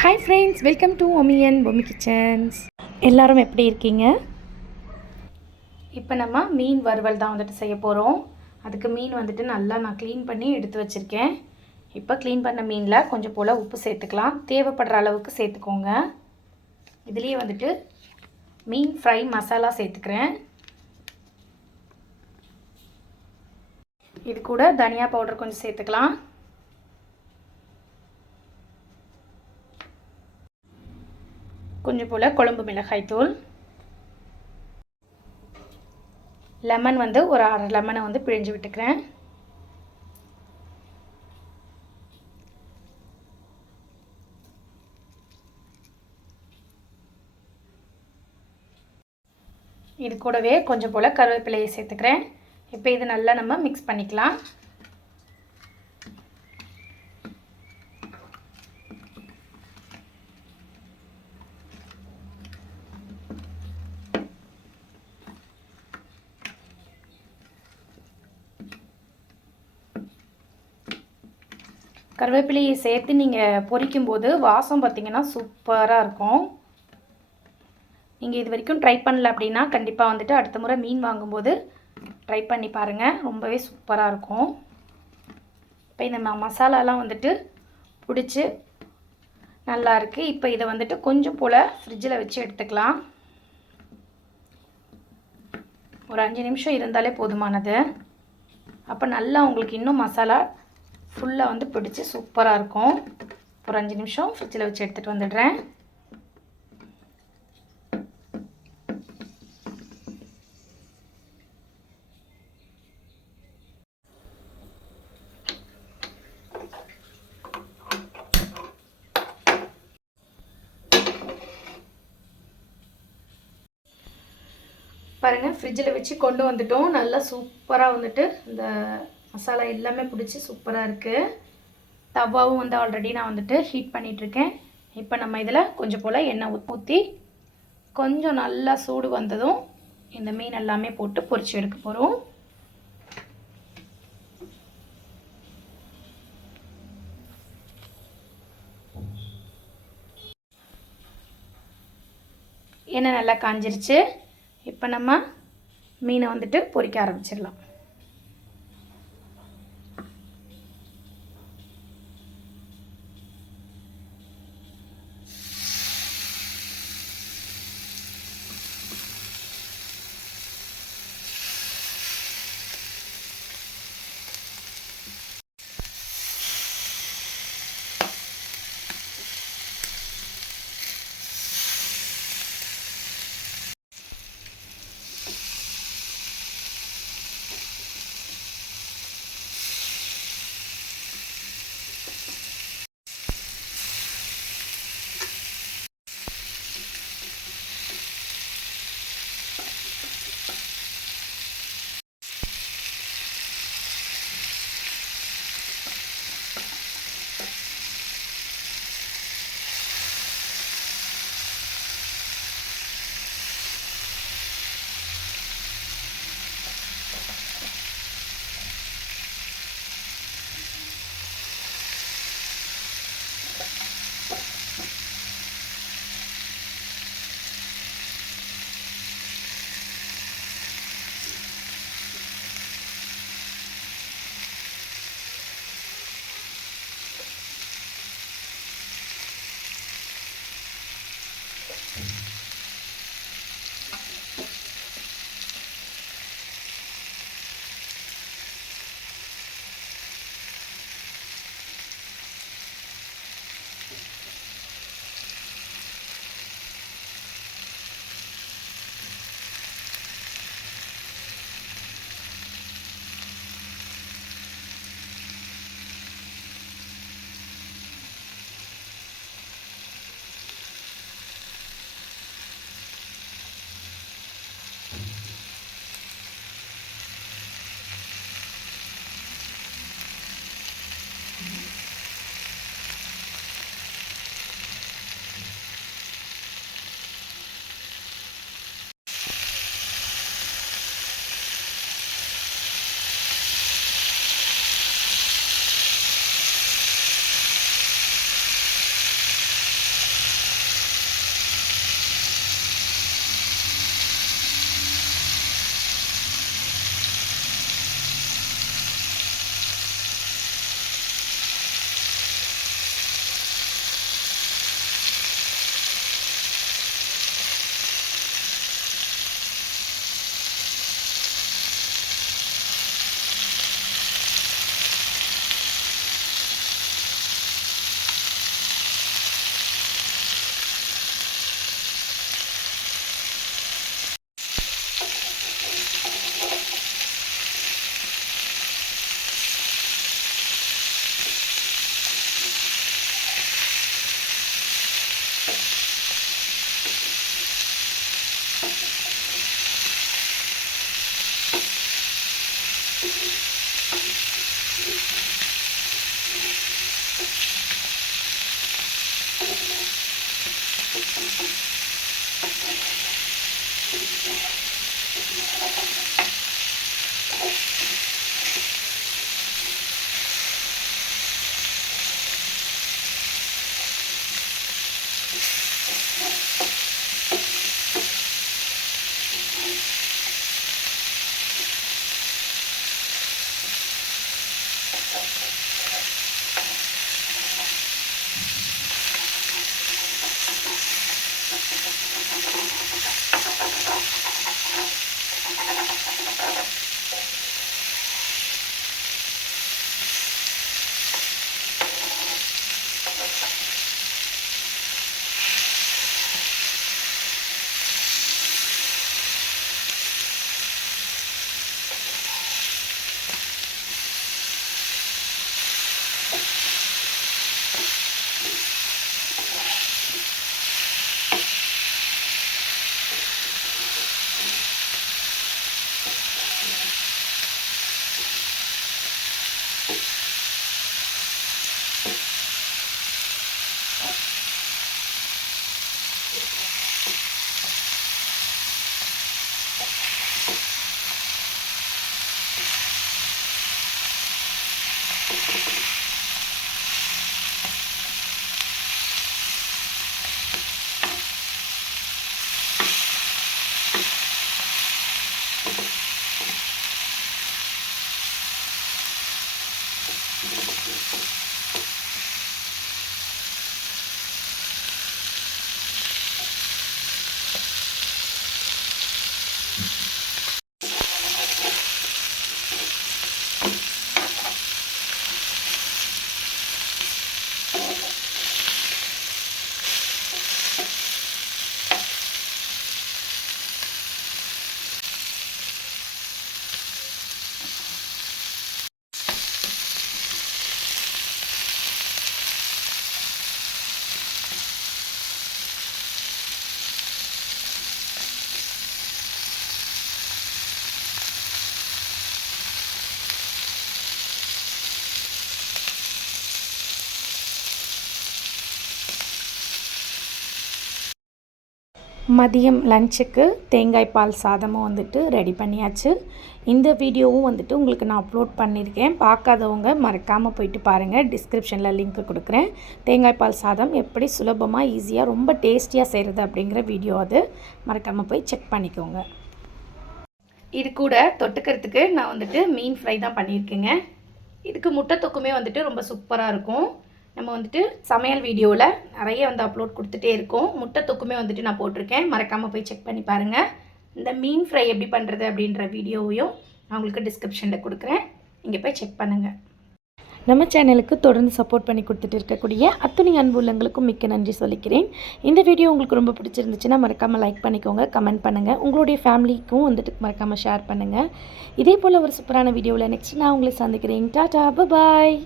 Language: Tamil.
ஹாய் ஃப்ரெண்ட்ஸ், வெல்கம் டு ஒமியன் பொம்மி கிச்சன்ஸ். எல்லோரும் எப்படி இருக்கீங்க? இப்போ நம்ம மீன் வறுவல் தான் வந்துட்டு செய்ய போகிறோம். அதுக்கு மீன் வந்துட்டு நல்லா நான் க்ளீன் பண்ணி எடுத்து வச்சுருக்கேன். இப்போ க்ளீன் பண்ண மீனில் கொஞ்சம் போல் உப்பு சேர்த்துக்கலாம். தேவைப்படுற அளவுக்கு சேர்த்துக்கோங்க. இதுலேயே வந்துட்டு மீன் ஃப்ரை மசாலா சேர்த்துக்கிறேன். இது கூட தனியா பவுடர் கொஞ்சம் சேர்த்துக்கலாம். கொஞ்சம் போல் குழம்பு மிளகாய் தூள், லெமன் வந்து ஒரு அரை லெமனை வந்து பிழிஞ்சு விட்டுக்கிறேன். இது கூடவே கொஞ்சம் போல் கருவேப்பிலையை சேர்த்துக்கிறேன். இப்போ இது நல்லா நம்ம மிக்ஸ் பண்ணிக்கலாம். கருவேப்பிலையை சேர்த்து நீங்கள் பொரிக்கும்போது வாசம் பார்த்திங்கன்னா சூப்பராக இருக்கும். நீங்கள் இது வரைக்கும் ட்ரை பண்ணல அப்படின்னா கண்டிப்பாக வந்துட்டு அடுத்த முறை மீன் வாங்கும்போது ட்ரை பண்ணி பாருங்கள். ரொம்பவே சூப்பராக இருக்கும். இப்போ இந்த மசாலாலாம் வந்துட்டு பிடிச்சி நல்லா இருக்குது. இப்போ இதை வந்துட்டு கொஞ்சம் போல் ஃப்ரிட்ஜில் வச்சு எடுத்துக்கலாம். ஒரு 5 நிமிஷம் இருந்தாலே போதுமானது. அப்போ நல்லா உங்களுக்கு இன்னும் மசாலா ஃபுல்லாக வந்து பிடிச்சி சூப்பராக இருக்கும். ஒரு 5 நிமிஷம் ஃப்ரிட்ஜில் வச்சு எடுத்துகிட்டு வந்துடுறேன். பாருங்கள், ஃப்ரிட்ஜில் வச்சு கொண்டு வந்துட்டோம். நல்லா சூப்பராக வந்துட்டு இந்த மசாலா எல்லாமே பிடிச்சி சூப்பராக இருக்குது. தவாவும் வந்து ஆல்ரெடி நான் வந்துட்டு ஹீட் பண்ணிகிட்ருக்கேன். இப்போ நம்ம இதில் கொஞ்சம் போல் எண்ணெய் ஊற்றி கொஞ்சம் நல்லா சூடு வந்ததும் இந்த மீன் எல்லாமே போட்டு பொரிச்சு எடுக்க போகிறோம். எண்ணெய் நல்லா காஞ்சிருச்சு. இப்போ நம்ம மீனை வந்துட்டு பொரிக்க ஆரம்பிச்சிடலாம். மதியம் லஞ்சுக்கு தேங்காய் பால் சாதமும் வந்துட்டு ரெடி பண்ணியாச்சு. இந்த வீடியோவும் வந்துட்டு உங்களுக்கு நான் அப்லோட் பண்ணியிருக்கேன். பார்க்காதவங்க மறக்காமல் போயிட்டு பாருங்கள். டிஸ்கிரிப்ஷனில் லிங்க் கொடுக்குறேன். தேங்காய் பால் சாதம் எப்படி சுலபமாக ஈஸியாக ரொம்ப டேஸ்டியாக செய்கிறது அப்படிங்கிற வீடியோ அது. மறக்காமல் போய் செக் பண்ணிக்கோங்க. இது கூட தொட்டுக்கிறதுக்கு நான் வந்துட்டு மீன் ஃப்ரை தான் பண்ணியிருக்கேங்க. இதுக்கு முட்டை தொக்குமே வந்துட்டு ரொம்ப சூப்பராக இருக்கும். நம்ம வந்துட்டு சமையல் வீடியோவில் நிறைய வந்து அப்லோட் கொடுத்துட்டே இருக்கோம். முட்டை தொக்குமே வந்துட்டு நான் போட்டிருக்கேன். மறக்காமல் போய் செக் பண்ணி பாருங்கள். இந்த மீன் ஃப்ரை எப்படி பண்ணுறது அப்படின்ற வீடியோவையும் நான் உங்களுக்கு டிஸ்கிரிப்ஷனில் கொடுக்குறேன். இங்கே போய் செக் பண்ணுங்கள். நம்ம சேனலுக்கு தொடர்ந்து சப்போர்ட் பண்ணி கொடுத்துட்டு இருக்கக்கூடிய அத்துணை அன்பு உள்ளங்களுக்கும் மிக்க நன்றி சொல்லிக்கிறேன். இந்த வீடியோ உங்களுக்கு ரொம்ப பிடிச்சிருந்துச்சுன்னா மறக்காமல் லைக் பண்ணிக்கோங்க, கமெண்ட் பண்ணுங்கள். உங்களுடைய ஃபேமிலிக்கும் வந்துட்டு மறக்காமல் ஷேர் பண்ணுங்கள். இதே போல் ஒரு சூப்பரான வீடியோவில் நெக்ஸ்ட் நான் உங்களை சந்திக்கிறேன். டாடா, பாய்.